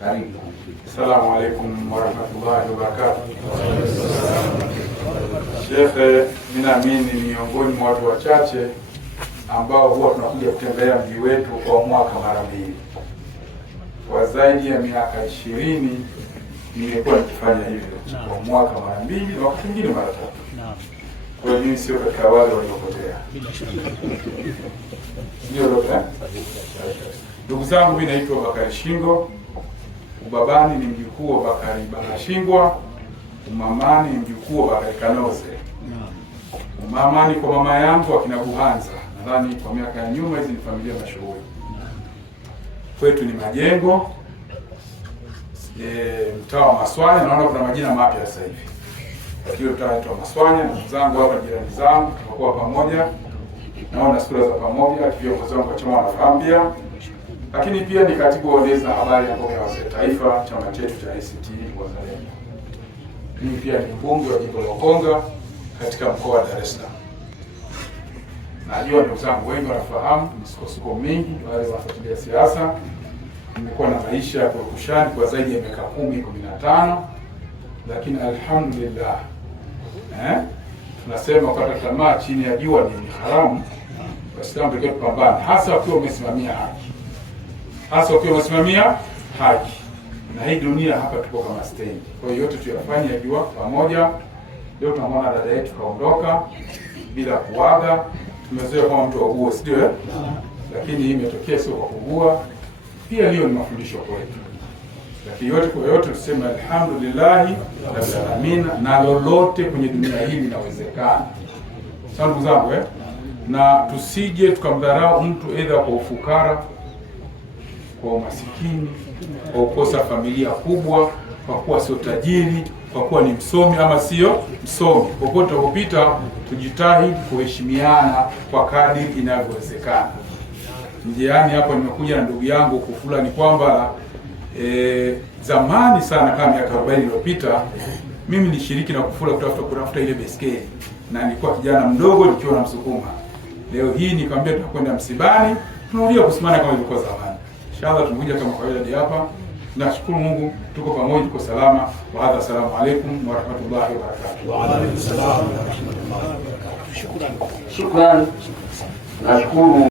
Karibu. Assalamu alaikum warahmatullahi wabarakatuh. Shekhe, mimi naamini ni miongoni mwa watu wachache ambao huwa tunakuja kutembelea mji wetu kwa mwaka mara mbili. Kwa zaidi ya miaka 20 nimekuwa nikifanya hivyo kwa mwaka mara mbili na wakati mwingine mara tatu. Kwa hiyo mimi sio katika wale waliopotea. Ndio dokta. Ndugu zangu, mimi naitwa Bakari Shingo. Ubabani ni mjukuu wa Bakari Banashingwa, umamani ni mjukuu wa Bakari Kanoze. Umamani kwa mama yangu akina Buhanza. Nadhani kwa miaka ya nyuma hizi ni familia mashuhuri. Kwetu ni Majengo, mtaa wa Maswanya. Naona kuna majina mapya sasa hivi. Hiyo mtaa wa Maswanya, ndugu zangu hapa, jirani zangu, tunakuwa pamoja. Naona sura za pamoja, viongozi wangu wa chama wanafahamu pia. Lakini pia ni katibu wa Uenezi na Habari ya Ngome ya Wazee Taifa, chama chetu cha ACT Wazalendo. Mimi pia ni mbunge wa jimbo la Ukonga katika mkoa wa Dar es Salaam. Najua ndugu zangu wengi wanafahamu misukosuko mingi, wale wanafuatilia siasa. Nimekuwa na maisha ya kurukushani kwa zaidi ya miaka 15, lakini alhamdulillah, tunasema kukata tamaa chini ya jua ni haramu. Waislamu pekee tupambane, hasa ukiwa umesimamia haki. Na hii dunia hapa tuko kama stendi. Kwa hiyo yote tuyafanye yakiwa pamoja. Leo tunamwona dada yetu kaondoka bila kuaga. Tumezoea kama mtu augue, si ndio? Lakini hii imetokea sio kwa kuugua. Pia leo ni mafundisho kwetu. Lakini yote kwa yote tuseme alhamdulillah rabbil alamin, na lolote kwenye dunia hii linawezekana. Sawa ndugu zangu, na tusije tukamdharau mtu aidha kwa ufukara, kwa umasikini, kwa kukosa familia kubwa, kwa kuwa sio tajiri, kwa kuwa ni msomi ama sio msomi. Popote tunapopita tujitahidi kuheshimiana kwa kadri inavyowezekana. Njiani hapa nimekuja na ndugu yangu Kufula, ni kwamba zamani sana kama miaka 40 iliyopita mimi nilishiriki na Kufula kutafuta ile beskeli, na nilikuwa kijana mdogo nikiwa na msukuma. Leo hii nikamwambia tutakwenda msibani, tunarudia kusimama kama ilivyokuwa zamani. Inshallah tumekuja kama kawaida hadi hapa. Nashukuru Mungu tuko pamoja, tuko salama. Wa hadha, assalamu alaykum wa rahmatullahi wa barakatuh. Wa alaykum salaam wa rahmatullahi wa barakatuh. Shukran. Nashukuru.